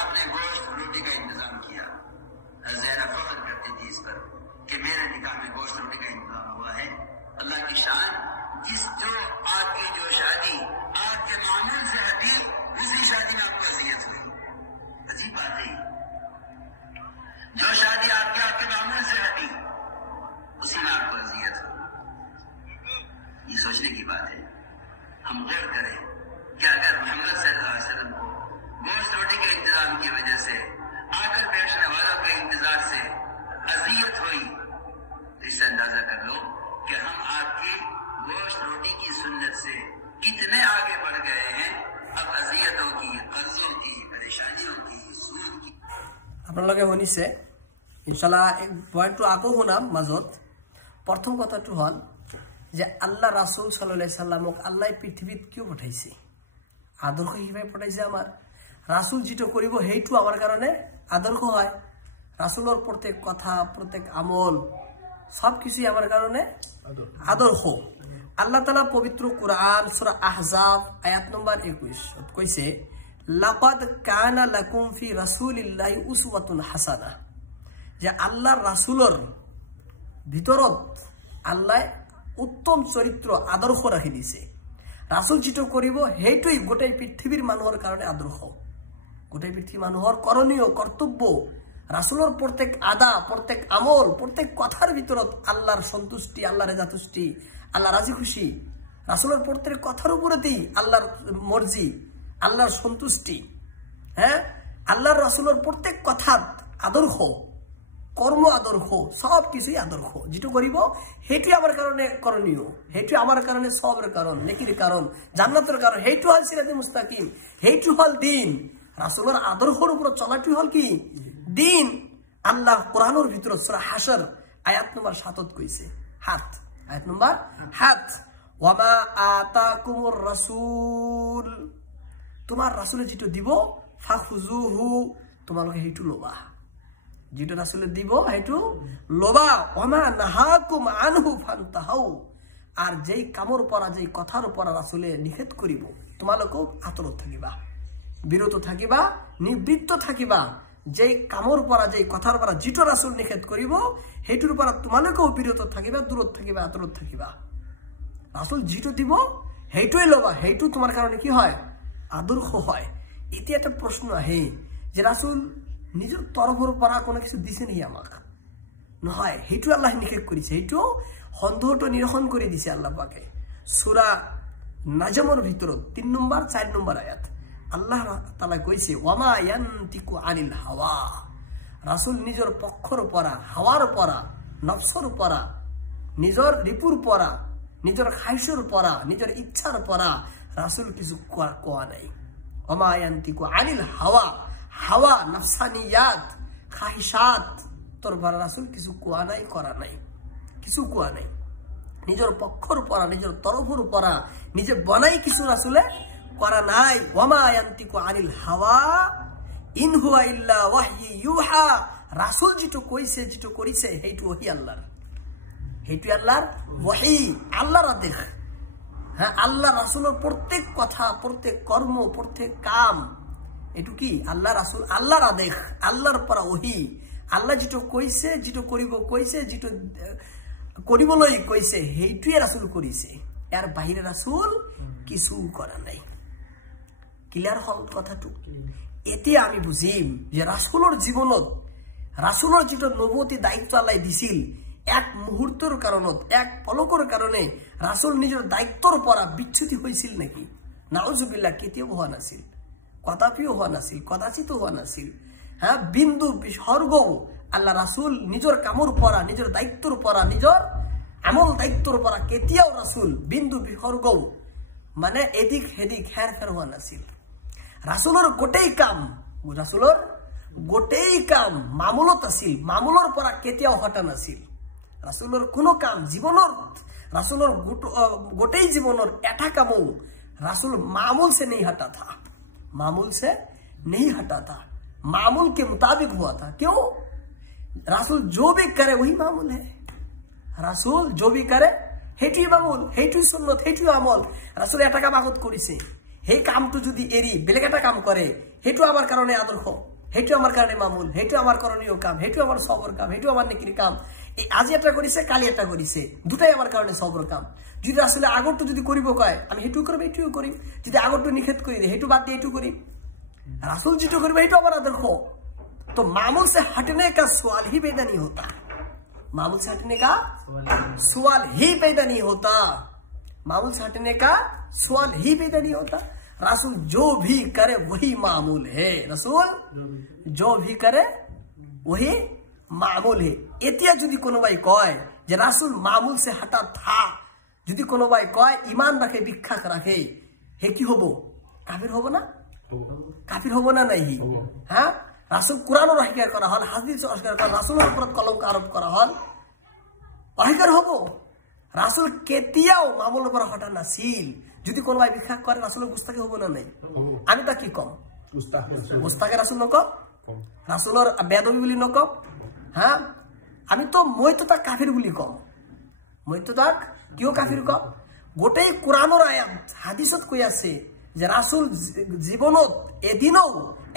आपने गोश्त रोटी का इंतजाम किया। ज़हरा फख्र करती थी इस पर कि मेरे निकाह में गोश्त रोटी का इंतजाम हुआ है। अल्लाह की शान, इस जो आपकी जो शादी आपके मामूल से हटी, दूसरी शादी में आपको अज़ियत हुई। अजीब बात है, जो शादी आपके मामूल से हटी उसी में आपको अज़ियत हुई। ये सोचने की बात है। हम गौर करें कि अगर मोहम्मद सल्लल्लाहु अलैहि वसल्लम को गोश्त रोटी के इंतजाम की वजह से, आकर बैठने वालों के इंतजार से अज़ियत हुई, तो इससे अंदाजा कर लो कि हम आपकी गोश्त रोटी की सुन्नत से कितने आगे बढ़ गए हैं। अब अज़ियतों की, कर्जों की, परेशानियों की, सूद की। আপোনালোকে শুনিছে, ইনশাআল্লাহ পইণ্টটো আকৌ শুনাম মাজত। প্ৰথম কথাটো হ'ল যে আল্লাহ ৰাসূল সাল্লাল্লাহু আলাইহি সাল্লামক আল্লাহ পৃথিৱীত কিয় পঠাইছে? আদৰ্শ হিচাপে পঠাইছে। আমাৰ রাসূল যেটা করিব সেইটু আমার কারণে আদর্শ হয়। রাসূলের প্রত্যেক কথা, প্রত্যেক আমল সবকিছু আমার কারণে আদর্শ। আল্লাহ তাআলা পবিত্র কুরআন সূরা আহজাব আয়াত নম্বর 21 কইছে, লাকাদ কানা লাকুম ফি রাসূলিল্লাহি উসওয়াতুন হাসানাহ, যে আল্লাহর রাসূলের ভিতরত আল্লাহ উত্তম চরিত্র আদর্শ রাখি দিছে। রাসূল যেটা করিব সেইটুই গোটাই পৃথিবীর মানুষের কারণে আদর্শ। গোটাই পৃথিবীর মানুষের করণীয় কর্তব্য, রাসূলের প্রত্যেক আদা, প্রত্যেক আমল, প্রত্যেক কথার ভিতরত আল্লাহর সন্তুষ্টি, আল্লাহর রেজাতুষ্টি, আল্লাহ রাজি খুশি। রাসূলের প্রত্যেক কথার উপরেতেই আল্লাহর মর্জি, আল্লাহর সন্তুষ্টি। হ্যাঁ, আল্লাহর রাসূলের প্রত্যেক কথা আদর্শ, কর্ম আদর্শ, সব কিছুই আদর্শ। যেটা করিব সেইটুই আমার কারণে করণীয়, সেইটুই আমার কারণে সবের কারণ, নেকির কারণ, জান্নাতের কারণ। সেইটু হল সিরাতে মুস্তাকিম, সেইটু হল দিন। রাসূলের আদর্শের উপর চলাটি হল কি দিন। আল্লাহ কোরআনের ভিতর সূরা হাশর আয়াত নম্বর 7 কইছে, হাত আয়াত নম্বর 7, ওয়ামা আতাকুমুর রাসূল, তোমার রাসূলে যেটা দিব ফাখুজুহু, তোমালোকে সেইটু লবা। যেটা রাসূলে দিব সেইটু লবা। ওয়ামা নাহাকুম আনহু ফান্তাহু, আর যেই কামর পরা, যেই কথার পরা রাসূলে নিষেধ করিব তোমালোকেও আতরত থাকিবা, বিরত থাকিবা, নিবৃত্ত থাকিবা। যেই কামর পরা, যেই কথার পরা যেটা রাসূল নিষেধ করিব সেইটুর পরা তোমালোকেও বিরত থাকিবা, দূরত থাকিবা, আতরত থাকিবা। রাসূল যেটা দিব সেইটুই লবা, সেইটু তোমার কারণে কি হয় আদর্শ হয়। এতিয়া একটা প্রশ্ন আহে যে রাসূল নিজের তরফের পরা কোনো কিছু দিছে নাকি আমাক? নহয়, সেইটু আল্লাহ নিষেধ করেছে, সেইটু সন্দেহটো নিরসন করে দিছে আল্লাহ পাকে। সূরা নাজমের ভিতর 3 নম্বর 4 নম্বর আয়াত আল্লাহ তাআলা কইছে, ওয়ামা ইয়ানতিকু আনিল হাওয়া, রাসূল নিজের পক্ষর পরা, হাওয়ার পরা, নফসর পরা, নিজের রিপুর পরা, নিজের খাইশর পরা, নিজের ইচ্ছার পরা রাসূল কিছু কোয়া নাই। ওয়ামা ইয়ানতিকু আনিল হাওয়া, হাওয়া নফসানিয়াত, খাহিশাত তোর পরা রাসূল কিছু কোয়া নাই, করা নাই, কিছু কোয়া নাই। নিজের পক্ষর পরা, নিজের তরফর পরা, নিজে বনাই কিছু রাসূলে করা নাই। ওয়ামা ইয়ানতিকু আনিল হাওয়া ইন হুয়া ইল্লা ওয়াহয়ু ইউহা, রাসূল যেটা কইছে, যেটা করিছে সেইটু ওহী আল্লাহর, সেইটু আল্লাহর ওহী, আল্লাহর আদেশ। হ্যাঁ, আল্লাহ রাসূলের প্রত্যেক কথা, প্রত্যেক কর্ম, প্রত্যেক কাম এটু কি আল্লাহ রাসূল, আল্লাহর আদেশ, আল্লাহর পরা ওহী। আল্লাহ যেটা কইছে, যেটা করিব কইছে, যেটা করিবলই কইছে সেইটুই রাসূল করিছে, এর বাহিরে রাসূল কিছু করা নাই। ক্লিয়ার হল কথাটু? এতে আমি বুঝিম যে রাসূলের জীবনত, রাসূলের যেটা নবুয়তি দায়িত্ব আল্লাহ দিছিল, এক মুহূর্তের কারণত, এক পলকের কারণে রাসূল নিজের দায়িত্বর পরা বিচ্যুতি হয়েছিল নাকি? নাউজুবিল্লাহ, কেতিয়াও হওয়া নাছিল, কদাপিও হওয়া নাছিল, কদাচিত হওয়া নাছিল। হ্যাঁ, বিন্দু বিসর্গ আল্লাহ রাসূল নিজের কামর পরা, নিজের দায়িত্বর পরা, নিজের আমল দায়িত্বর পরা কেতিয়াও রাসূল বিন্দু বিসর্গ মানে এদিক হেদিক হের ফের হওয়া নাছিল। রাসূলের গোটেই কাম, রাসূলের গোটেই কাম মামুলত আছিল, মামুলর পরা কেতিয়াও হটা নাছিল। রাসূলের কোনো কাম জীবনের, রাসূলের গোটেই জীবনের এটা কামও रासूल मामूल से नहीं हटा था, मामूल से नहीं हटा था, मामूल के मुताबिक हुआ था। क्यों? रासूल जो भी करे वही मामूल है, रासूल जो भी करे हेटुई मामूल, हेटुई सुन्नत, हेटुई আমল। রাসূল এটা কাম আগত করিছে, সেই কামটো যদি এরি বেলেগ এটা কাম করে হেটু আমার কারণে আদর্শ। সেইটো আমার কারণে মামুল, সেইটো আমার করণীয় কাম, সেইটো আমার সবর কাম, সেইটো আমার নেকির কাম। এই আজি এটা করিছে, কালি এটা করিছে, দুটাই আমার কারণে সবর কাম। যদি আসলে আগরটো যদি করিব কয়, আমি হেটু করব, এটুও করি। যদি আগরটো নিষেধ করি দে, হেটু বাদ দিয়ে এটু করি। রাসুল যেটু করবে হেটু আমার আদর্শ। तो मामूल से हटने का सवाल ही पैदा नहीं होता, मामूल से हटने का सवाल ही पैदा नहीं होता, मामूल से हटने का सवाल ही पैदा नहीं होता। रसूल जो भी करे वही मामूल है, रसूल जो भी करे वही मामूल है। एतिया যদি কোনোবাই কয় যে রাসূল মামুল সে হটা থা, যদি কোনোবাই কয় ঈমান রাখে, ভিক্ষা রাখে, হে কি হবো? কাফির হবো না? কাফির হবো না? নাই। হ্যাঁ, রাসূল কোরআন অস্বীকার করা হল, হাদিস অস্বীকার করা, রাসূলের উপর কলঙ্ক আরোপ করা হল, অস্বীকার হবো? রাসূল কেতিয়াও মামুল উপর হটা নাছিল। যদি কোনোবাই ভিক্ষা করে রাসূলের গুস্তাখি হবো না? নাই। আমি তা কি কম? গুস্তাখি রাসূল নকম, রাসূলের বেদবি বলি নকম। হ্যাঁ, আমি তো মই তো তাক কাফির বলি কম, মই তো তাক কিয় কাফির কম? গোটেই কোৰআনৰ আয়াত হাদিসত কৈ আছে যে রাসূল জীবনত এদিনও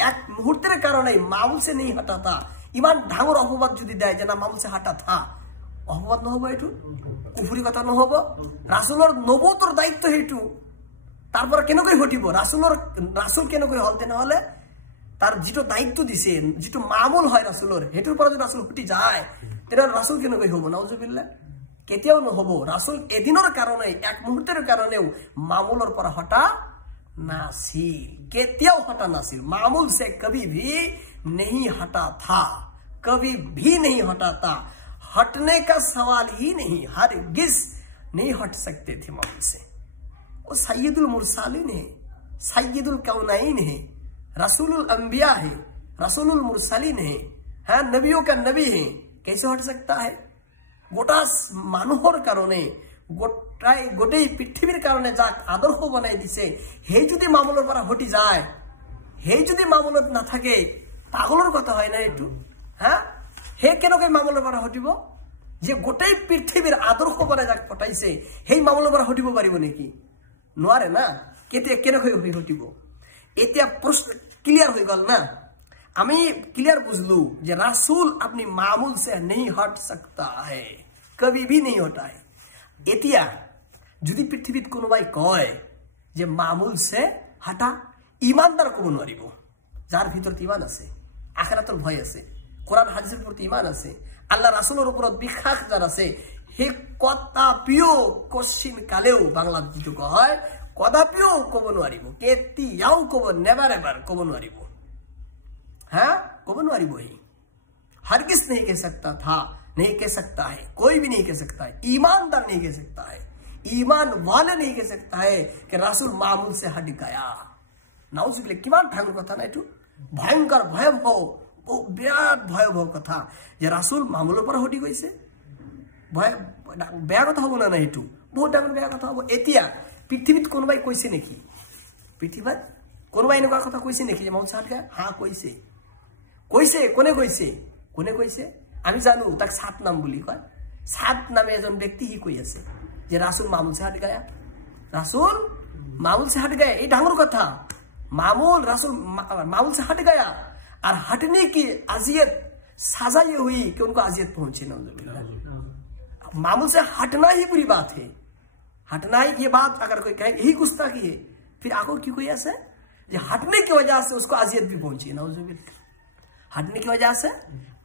এক মুহূর্তের কারণে মামুল সে নেই হটা থা। ইমান ডাঙর অপবাদ যদি দেয় যে না মামুল সে হটা থা, অপবাদ নহব? এইটো কুফুরি কথা নহব? ৰাসূলৰ নবুৱতৰ দায়িত্ব সেইটো, তাৰপৰ কেনেকৈ হটিব? ৰাসূল কেনেকৈ হল? তেনেহলে তাৰ যেটো দায়িত্ব দিছে, যেটো মামুল হয় ৰাসূলৰ, হেতুর পর যদি রাসূল হটি যায় তেনেহলে রাসূল কেনেকৈ হব? নাউজুবিল্লাহ, কেতিয়াও নহব। রাসূল এদিনের কারণে, এক মুহূর্তের কারণেও মামুলর পর হটা नासिल, केतियाও हटा नासिल। मामूल से कभी भी नहीं हटा था, कभी भी नहीं हटा था, हटने का सवाल ही नहीं, हरगिज नहीं हट सकते थे मामूल से। वो सैयदुल मुरसलीन है, सैयदुल कौनैन है, रसूलुल अंबिया है, रसूलुल मुरसलीन है, हाँ, नबियों का नबी है, कैसे हट सकता है? गोटा मानुहर कारणे, গোটেই পৃথিবীর কারণে যাক আদর্শ বানাই দিছে, হে যদি মামুলের পর হটি যায়, হে যদি মামুলত না থাকে, পাগলের কথা হয় না একটু? হ্যাঁ, হে কেনকৈ মামুলের পর হটিব? যে গোটেই পৃথিবীর আদর্শ বানাই যাক পঠাইছে, সেই মামুলের পর হটিব পারিব নেকি? নোৱাৰে না। কেনকৈ হটিব? এতিয়া প্রশ্ন ক্লিয়ার হয়ে গেল না? আমি ক্লিয়ার বুঝলু যে রাসূল আপনি মামুল সে नहीं हट सकता है, कभी भी नहीं होता है। এতিয়া যদি পৃথিবীত কোনোবাই কয় যে মামুল সে হাঁটা, ইমানদার কব নোৱাৰিব। যাৰ ভিতৰত ইমান আছে, আখিরাতের ভয় আছে, কোরআন হাদিসের প্রতি ইমান আছে, আল্লাহ রাসূলের উপর বিশ্বাস যার আছে, হে কদাপিও কোশ্চিন কালেও, বাংলা যেটো কয় কদাপিও কব নোৱাৰিব, কেতিয়াও কব, নেভাৰ এভাৰ কব নোৱাৰিব। হ্যাঁ, কব নোৱাৰিব। हरगिज नहीं कह सकता था, नहीं कह सकता है, कोई भी नहीं कह सकता है, ईमानदार नहीं कह सकता है, ईमान वाले नहीं कह सकता है कि रासुल मामूल से हट गया। नाउजुबिल्लाह, किमान ठाकुर कथा ना, एटू भयंकर भयावह, বিরাট ভয়াবহ কথা যে রাসূল মামুলের পর হটি গৈছে। বেয়া কথা হব না? এইটো বহুত ডাঙৰ বেয়া কথা হব। এতিয়া পৃথিৱীত কোনোবাই কৈছে নেকি? পৃথিৱীত কোনোবাই এনেকুৱা কথা কৈছে নেকি যে মামুল সাহাত গায়? হ্যাঁ কৈছে, কৈছে। কোনে কৈছে? কোনে কৈছে? আমি জানো, তাক সাত নাম বুলি কয়। সাত নামে এজন ব্যক্তি হি কৈ আছে যে রাসূল মামুল সে হাট গায়া, রাসূল মামুল সে হাট গায়া। এই ডাঙর কথা। मामूल रासुल मामूल से हट गया, और हटने की अजियत सजा ये हुई कि उनको अजियत पहुंची। मामूल से हटना ही बुरी बात है, हटना ही ये बात अगर कोई कहे यही गुस्ताखी है, फिर आखो क्यों कोई ऐसे हटने की वजह से उसको अजियत भी पहुंची। हटने की वजह से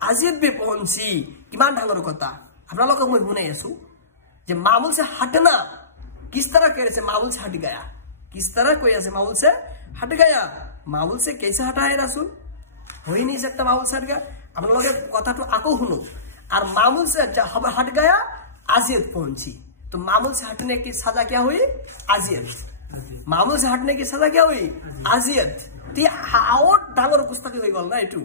अजियत भी पहुंची। किमान ढांगर कथा अपना लोग मैं होने ऐसू जो मामूल से हटना किस तरह कह रहे, मामूल से हट गया किस तरह कोई ऐसे मामूल से हट गया। मामूल से कैसे हटा है रासुल? हो ही नहीं सकता मामूल से हट गया। अपना लोग कथा तो आको हुनो, और मामूल से हट गया आजियत पहुंची। तो मामूल से हटने की सजा क्या हुई? आजियत। मामूल से हटने की सजा क्या हुई? आजियत। और डांगर गुस्ताखी हो गल ना, एटू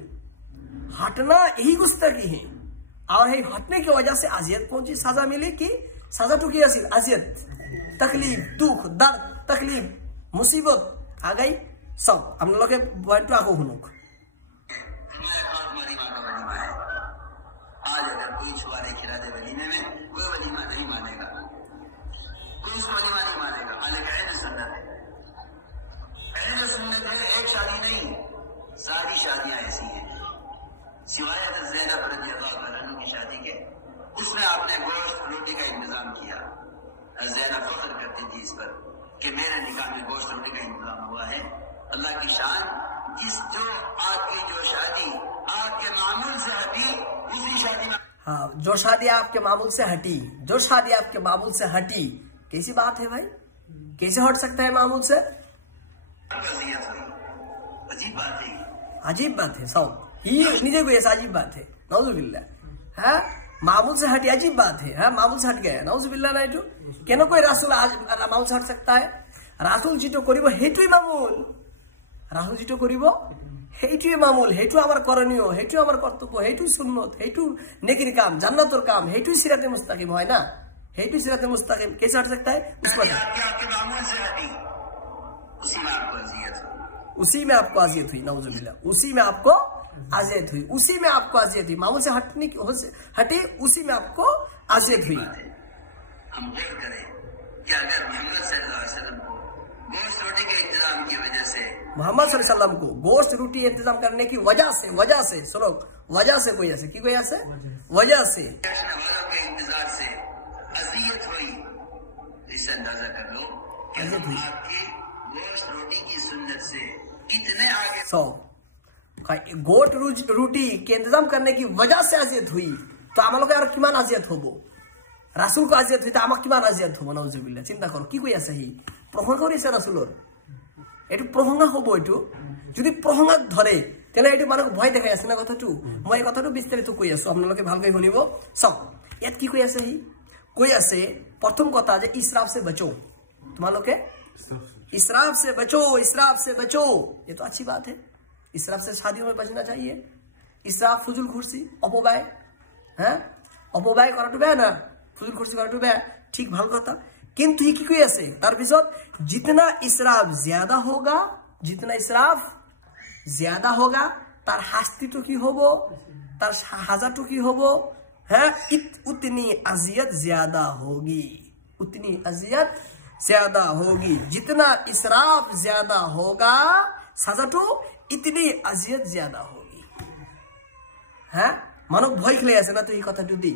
हटना यही गुस्ताखी है, और ये हटने की वजह से आजियत पहुंची, सजा मिली। कि सजा तो क्या आजियत, तकलीफ, दुख, दर्द, तकलीफ, मुसीबत आ गई सब। हम लोग के पॉइंट आको हुनुक आज अगर कोई छुआरे खिला दे वलीमे में, कोई वलीमा नहीं मानेगा, कोई उसको वलीमा नहीं मानेगा। हालांकि अहले सुन्नत है, एक शादी नहीं सारी शादियां ऐसी हैं सिवाय ज़ैनब रज़ियल्लाहु अन्हा की शादी के, उसमें आपने गोश्त रोटी का इंतजाम किया। ज़ैनब फख्र करती थी इस पर कि मेरे निकाह में गोश्त रोटी का इंतजाम हुआ है। अल्लाह की शान, जो शादी आपके मामूल से हटी, उसी शादी में हाँ, जो शादी आपके मामूल से हटी, जो शादी आपके मामूल से हटी, कैसी बात है भाई? कैसे हट सकता है मामूल से? अजीब बात है, अजीब बात है। सब ये निजे को ऐसा अजीब बात है, नाउजुबिल्लाह। है मामूल से हटी, अजीब बात है। मामूल से हट गया, नाउजुबिल्लाह। नहीं तो কেন कोई রাসূল মামুল से हट सकता है? রাসূল যেটো করিব হেইটুই মামুল, রাসূল যেটো করিব হেইটুই মামুল, হেইটু আমার করণীয়, হেইটু আমার কর্তব্য, হেইটু সুন্নত, হেইটু নেকির কাম, জান্নাতের কাম, হেইটু সিরাতে মুস্তাকিম, হয় না? हेटू सिराते मुस्तकीम कैसे हट सकता है? आपके मामूल से हटी, उसी में आपको अज़ियत हुई, उसी में आपको अज़ियत हुई, नाउजुबिल्लाह। उसी में आपको अज़ियत हुई, उसी में आपको अज़ियत हुई। मामूल से हटने की हटे, उसी में आपको अज़ियत हुई। हम गौर करें कि अगर मोहम्मद सल्लल्लाहु अलैहि वसल्लम को गोश्त रोटी के इंतजाम की वजह से, मोहम्मद सल्लल्लाहु अलैहि वसल्लम को गोश्त रोटी इंतजाम करने की वजह से सुनो, वजह से कोई ऐसे की वजह से, वजह से वालों के इंतजार से अज़ियत हुई, इससे अंदाजा कर लो कि आपकी गोश्त रोटी की सुन्नत से कितने आगे। गोट रोटी के इंतजाम करने की वजह से अजियत हुई, तो आमालोके आरो किमान अजियत होबो? रासुल को अजियत हुई तो आमाक किमान अजियत होबो? नाउजुबिल्लाह। चिंता करो কি কই আছে হি প্রহঙ্গা করিছে রাসূলর, এটু প্রহঙ্গা হবো। এটু যদি প্রহঙ্গা ধরে তাহলে এটু মানুষ ভয় দেখাই আছে না কথাটু। মই কথাটু বিস্তারিত কই আছো, আপনালোকে ভালকৈ শুনিব। সব ইয়াত কি কই আছে হি? कोई ऐसे प्रथम कथा जे इसराफ से बचो, तुम्हारे इसराफ से बचो, इसराफ से बचो। ये तो अच्छी बात है, इसराफ से शादियों में बचना चाहिए। इसराफ फुजुल खुर्सी अपव्यय, হ্যাঁ অপব্যয় করাটো বেয়া না, ফুজুল খুরসি করাটো বেয়া, ঠিক ভালো কথা। কিন্তু কি কই আছে তার পিছত, जितना इसराफ ज्यादा होगा, जितना इसराफ ज्यादा होगा তার শাস্তি তো কি হবো, তার সাজাটো কি হবো? है उतनी अजियत ज्यादा होगी, उतनी अजियत ज्यादा होगी। जितना इसराफ ज्यादा होगा सजा तो इतनी अजियत ज्यादा होगी। হ্যাঁ মানব ভয় খেলে আছে না তো এই কথা যদি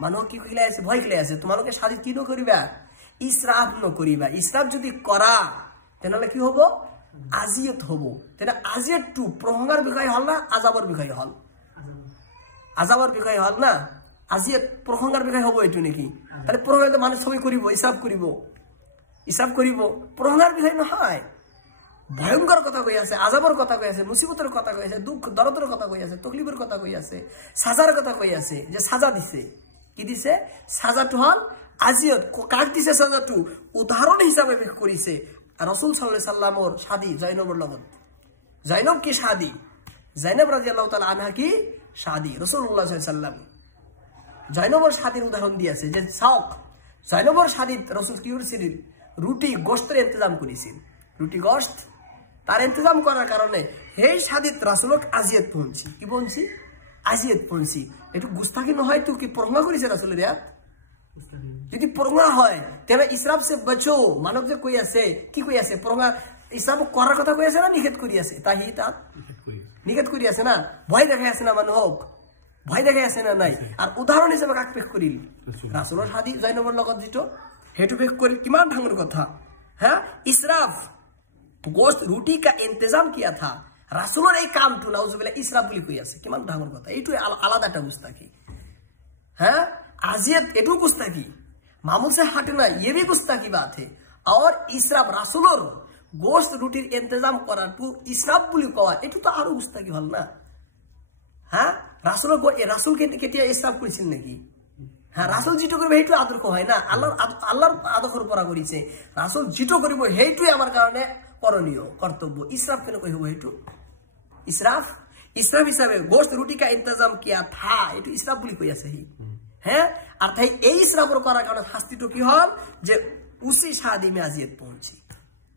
মানব কি খেলে আছে, ভয় খেলে আছে। তোমালোকে শাদি কি নকরিবা? ইসরাফ নকরিবা। ইসরাফ যদি করা তাহলে কি হবো? আজিয়ত হবো। তাহলে আজিয়ত টু প্রহঙ্গার বিষয় হল না, আযাবের বিষয় হল? আযাবের বিষয় হল না, আজিয়ত প্রহঙ্গার বিষয় হবো এটু নাকি? তাহলে প্রহঙ্গা মানুষ সবাই করিব, ইসরাফ করিব, ইসরাফ করিব, প্রহঙ্গার বিষয় নহয়। ভয়ঙ্কর কথা কই আছে, আযাবের কথা কই আছে, মুসিবতের কথা কই আছে, দুঃখ দরদের কথা কই আছে, তকলিফের কথা কই আছে, সাজার কথা কই আছে। যে সাজা দিছে, কি দিছে? সাজাটো হল আজিয়ত। কাক দিছে সাজাটো? উদাহরণ হিসাবে বের করিছে রাসূল সাল্লাল্লাহু আলাইহি সাল্লামর শাদী জয়নবের লগত। জয়নব কি শাদী? জয়নব রাদিয়াল্লাহু তাআলা আনহা কি শাদী? রাসূলুল্লাহ সাল্লাল্লাহু আলাইহি সাল্লাম জয়নবর শাদীর উদাহরণ দিয়েছে। যে শখ জয়নবর শাদী রাসূল কি করেছিলেন? রুটি গোশতের ইন্তজাম করেছিলেন। রুটি গোশত তার ইন্তজাম করার কারণে এই শাদীত রাসূলক আজিয়ত পৌঁছি। কি পৌঁছি? আজিয়ত পৌঁছি। একটু গুস্তাখি নহয় তো কি প্রহঙ্গা করেছে রাসূলের ইয়াত? যদি প্রহঙ্গা হয় তাহলে ইসরাফ সে বচো। মানব যে কই আছে, কি কই আছে? প্রহঙ্গা ইসরাফ করার কথা কই আছে না নিষেধ করি আছে? তাহি তা নিষেধ করি আছে না, ভয় দেখাই আছে না মানুষ, ভয় দেখাই আছে না নাই। আর উদাহরণ হিসেবে কাক পেশ করিল? রাসূলের শাদী জয়নবর লগত যেটো হেতু পেশ করিল। কিমান ডাঙৰ কথা। হ্যাঁ इसराफ गोश्त रोटी का इंतजाम किया था, ৰাসূলেৰ এই কামটো নাউজুবিল্লাহ इसराफ বলি কই আছে। কিমান ডাঙৰ কথা। এইটো আলাদা একটা গুস্তাখি। হ্যাঁ আজিয়ত এটু गुस्ताखी, मामूल से हटना ये भी गुस्ताखी बात है। और इसराफ রাসূলের गोश्त रोटीर इंतजाम करा टू इसराफ বলি কওয়া, এটু তো আরো गुस्ताखी হল না। হ্যাঁ রাসূল কেতিয়া ইসরাফ করেছেন নাকি? হ্যাঁ রাসূল যেটো করবে হেইটু আদর্শ হয় না, আল্লাহর আদর্শের পরা করিছে। রাসূল যেটো করিব হেইটুই আমার কারণে করণীয় কর্তব্য। ইসরাফ কেন কইব? হেইটু ইসরাফ, ইসরাফ হিসাবে গোশত রুটি কা ইন্তজাম কিয়া থা, এটু ইসরাফ বলি কই আছে হি। হ্যাঁ আর তাই এই ইসরাফের করার কারণে শাস্তিটো কি হল? যে উসি শাদী মে আজিয়ত পৌঁছি।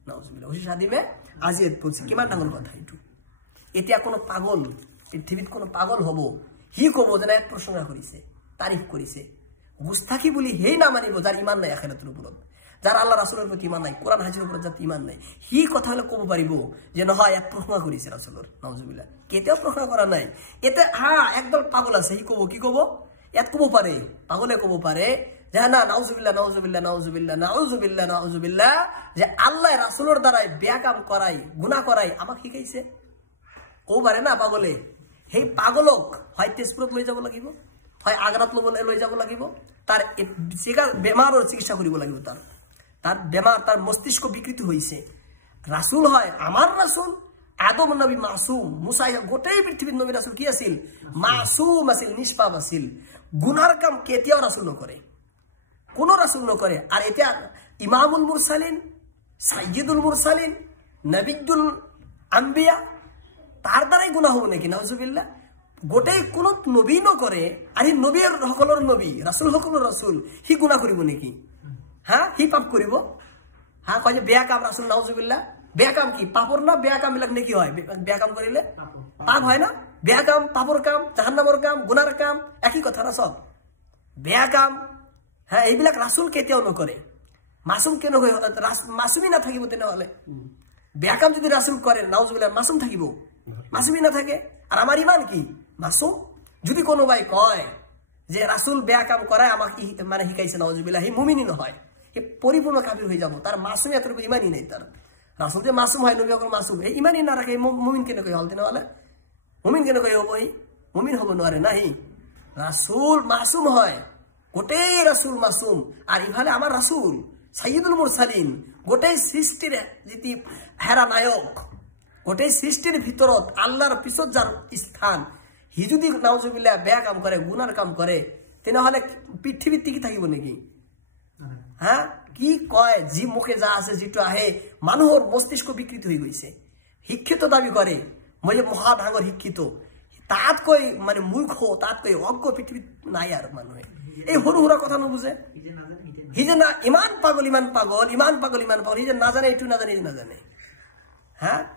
নাউজুবিল্লাহ, উসি শাদী মে আজিয়ত পৌঁছি। কিমান ডাঙৰ কথা এইটো। এতিয়া কোনো পাগল পৃথিবীত কোনো পাগল হব, হি কব যে না প্রশংসা করিছে, তারিফ করিছে। গুস্তাখি বলি হেই না মানিব যার ইমান নাই আখিরাতের উপর। যারা আল্লাহ রাসূলের প্রতি ঈমান নাই কোরআন হাদিসের উপর যাতে ঈমান নাই হি কথা হলে কব পারিব যে নহয় এক প্রশ্ন করিছে রাসূলের নাউজুবিল্লাহ কেতেও প্রশ্ন করা নাই এতে একদল পাগল আছে হি কব কি কব এত কব পারে পাগলে কব পারে যে না নাউজুবিল্লাহ নাউজুবিল্লাহ নাউজুবিল্লাহ নাউজুবিল্লাহ নাউজুবিল্লাহ যে আল্লাহ রাসূলের দ্বারাই বেয়াকাম করাই গুনাহ করাই আমাকে শিখাইছে কব পারে না পাগলে সেই পাগলক হয় তেজপুৰত লৈ যাব লাগিব হয় আগ্ৰাত লৈ যাব লাগিব তাৰ বেমাৰৰ চিকিৎসা কৰিব লাগিব তার বেমার তার মস্তিষ্ক বিকৃতি হয়েছে রাসূল হয় আমার রাসূল আদম নবী মাসুম মুসা গোটেই পৃথিবীর নবী রাসূল কি আছিল মাসুম আছিল নিষ্পাপ আছিল গুনার কাম কেতিয়াও রাসূল নকরে কোন রাসূল নকরে আর এটা ইমামুল মুরসালিন সাইয়্যিদুল মুরসালিন নবিয়ুল আম্বিয়া তার দ্বারাই গুনাহ হবে নাকি নাউজুবিল্লাহ গোটেই কোন নবী নকরে আর হি নবীর সকলের নবী রাসূল সকলের রাসূল হি গুনাহ করিব নাকি হি পাপ করিব কয় যে বেয়া কাম রাসূল নাউজুবিল্লাহ বেয়া কাম কি পাপর না বেয়া কাম বিলাক নাকি হয় বেয়া কাম করিলে পাপ হয় না বেয়া কাম পাপর কাম জাহান্নামের কাম গুনার কাম একই কথা না সব বেয়া কাম এইবিলাক রাসূল কেতিয়াও নকরে মাসুম কেন হয় মাসুমই না থাকিব তেনেহলে বেয়া কাম যদি রাসূল করে নাউজুবিল্লাহ মাসুম থাকিব মাসুমই না থাকে আর আমার ইমান কি মাসুম যদি কোনো ভাই কয় যে রাসূল বেয়া কাম করায় আমাকে মানে শিখাইছে নাউজুবিল্লাহ হি মুমিনই নহয় হি পরিপূর্ণ কাফির হয়ে যাব তার মাসুমিয়াতের উপর ইমানই নেই তার রাসূল যে মাসুম হয় নবী সকল মাসুম এই ইমানই না রাখে মুমিন কেন কই হলতে না বলে মুমিন কেন কই হবই মুমিন হব নরে নাহি রাসূল মাসুম হয় গোটেই রাসূল মাসুম আর ইভালে আমার রাসূল সাইয়্যিদুল মুরসালিন গোটেই সৃষ্টির যেটি হেরা নায়ক গোটেই সৃষ্টির ভিতরত আল্লাহর পিছত যার স্থান হি যদি নাউজুবিল্লাহ বেয়া কাম করে গুনার কাম করে তেনেহলে পৃথিবীত টিকি থাকিব নাকি কি কয় জি মুখে যা আছে যেটো আহে মানুহৰ মস্তিষ্ক বিকৃতি হয়ে গৈছে শিক্ষিত দাবি করে মই মহা ডাঙর শিক্ষিত তাতকৈ মানে মূর্খ তাতকৈ অজ্ঞ পৃথিবীত নাই আর মানুহে এই সৰু সুৰা কথা নুবুজে হি যে না ইমান পাগল ইমান পাগল ইমান পাগল ইমান পাগল হি যে নাজানে এইটো নাজানে এই নাজানে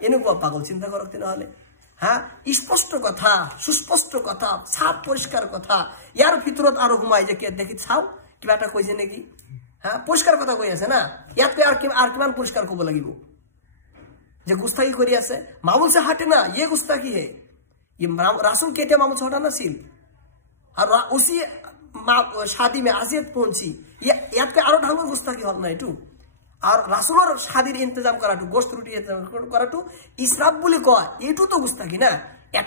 এনেকুৱা পাগল চিন্তা কৰক তেনেহলে স্পষ্ট কথা সুস্পষ্ট কথা সাপ পরিষ্কার কথা ইয়ার ভিতরত আরো ঘুমাই যে দেখি চাও কিবা এটা কইছে নাকি পরিষ্কার কথা কই আছে না ইয়াতকৈ আর কিমান পরিষ্কার কব লাগিব যে গুস্তাখি করি আছে মামুল সে হাটে না ये गुस्ताखी है ये रासुल केते मामूल से हटा नसील और उसी शादी में आजियत पहुंची ইয়াতকৈ আরো ঢাঙর গুস্তাখি হল না এটু আর রাসূলের শাদীর ইন্তজাম করাটু গোশত রুটি করাটু ইসরাফ বলে কয় এটু তো গুস্তাখি না এটা